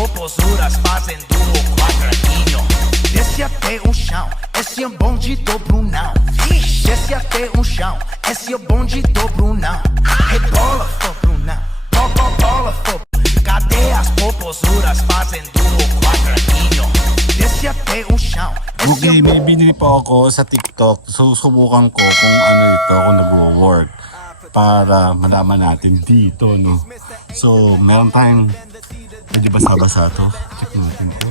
popozuras fazendo o quadradinho. Desce até o chão, esse é o bonde do Brunão. Desce até o chão, esse é o bonde do Brunão. Rebola, for Brunão, bola, for. Cadê as popozuras fazendo o quadradinho? Desce até o chão. Okay, may binili po ako sa TikTok. So, subukan ko kung ano ito, kung nag-work. Para malaman natin dito, no? So, meron tayong medyo basa-basa to. Check natin to.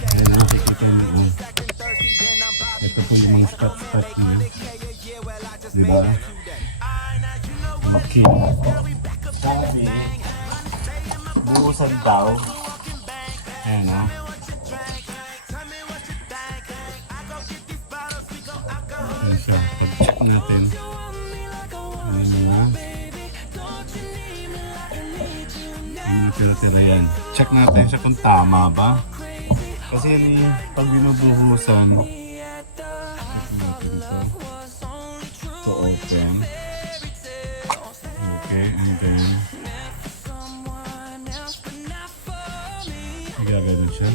Ayan, nakikita nyo. Ito po yung mga spot-spot niya. Diba? Okay. Sabi, buusan daw. Ayan, ha? Ayan siya. Pag-check natin. Ayan nga. Ayan yung tira-tira yan. Check natin siya kung tama ba. Kasi yan yung pag binubuhusan. Check natin ito. To open. Okay, and then gagawin siya.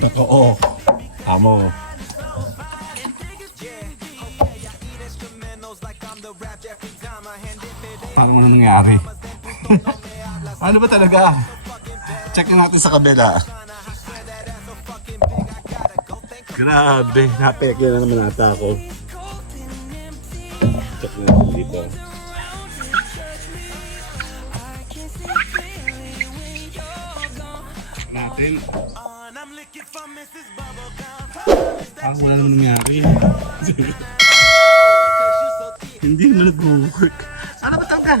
Tako, oh. Amo. Paano mo nangyari? Ano ba talaga? Check natin sa kabila. Grabe, napekya na naman ata ako. Check natin dito. Check natin. Wala naman nangyari. Hindi naman nag-work. Ano ba talaga?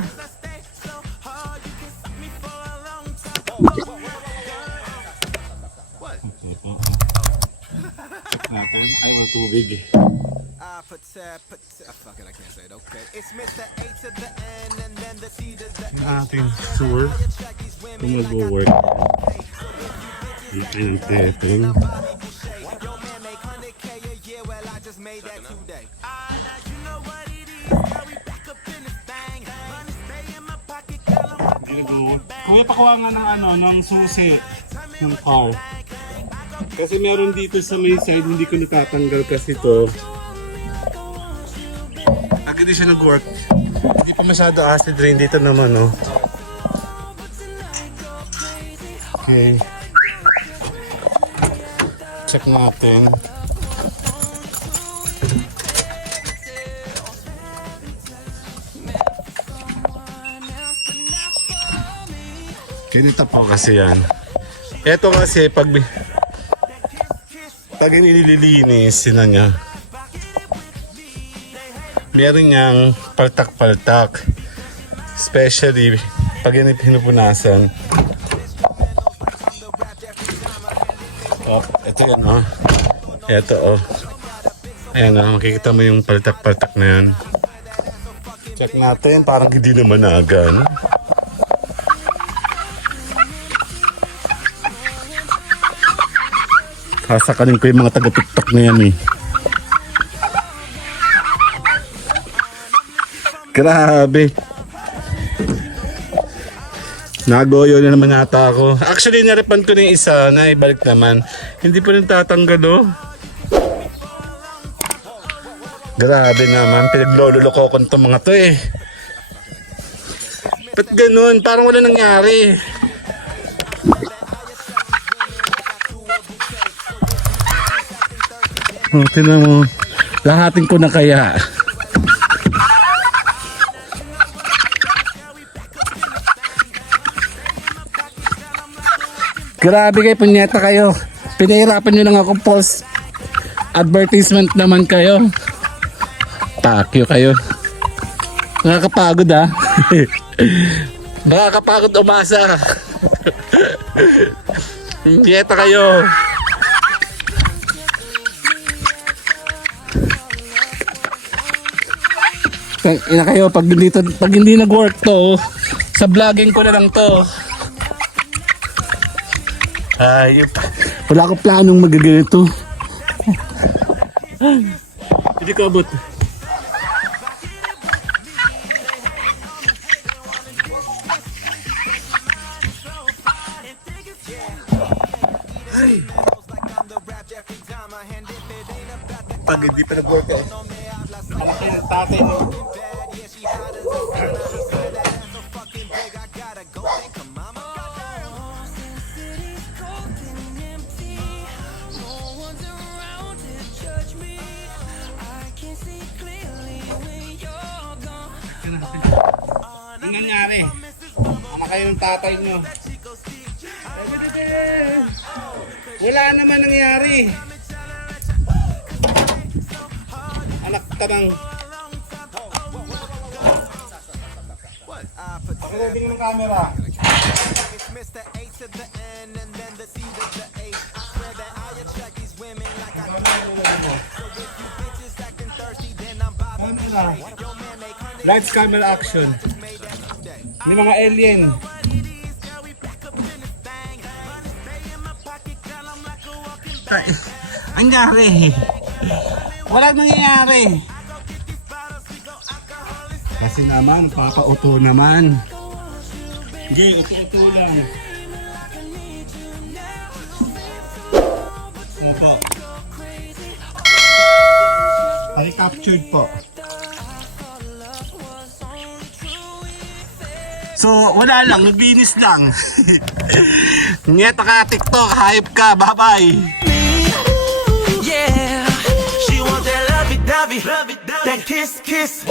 Check natin. Ay, wala tubig eh. Ating sure kung mag-work. Dito yung taping. Kuya, pakuha nga ng ano, ng susi ng car. Kasi meron dito sa may side, hindi ko natatanggal kasi to. Agad di siya nag-work. Hindi pa masyado acid rain dito naman, no? Okay. Check natin. Ganito po kasi yan. Ito kasi pag nililinis sila niya, meron niyang paltak-paltak. Especially pag pinupunasan. Oh, ito yan, oh. Ito, oh. Ayan, oh. Makikita mo yung paltak-paltak na yan. Check natin. Parang hindi naman nagan. Sasakanin ko yung mga taga-tiktok na yan eh. Grabe. Nagoyo na naman ata ako. Actually, narepan ko na yung isa na ibalik naman. Hindi pa rin tatanggal, oh. Grabe naman. Pinagloloko ko itong mga to eh. Ba't ganun? Parang wala nangyari. Oh, tinan mo. Lahatin ko na kaya. Grabe kayo, punyeta kayo. Pinahirapan nyo lang ako, false advertisement naman kayo. Pakyo kayo. Nakakapagod ah. Nakakapagod umasa. Punyeta kayo. Ina kayo, pag hindi nag-work to, sa vlogging ko na lang to. Ay, wala akong planong magaganito. Hindi ko abot. Pag hindi pa nag-work eh. Malaki ng tatay mo. Ano nangyari? Ano kayo ng tatay nyo? Wala naman nangyari. Anak ka ng... Pakilabing ng camera. Lights, camera, action. May mga alien. Ang nangyari. Walang nangyayari. Kasi naman, papauto naman. Hindi, uto-uto lang. Opo. Pari-captured po. So, wala lang, naglinis lang. Ngeta ka, TikTok, hype ka, bye-bye. Yeah, she want that lovey-dovey, that kiss.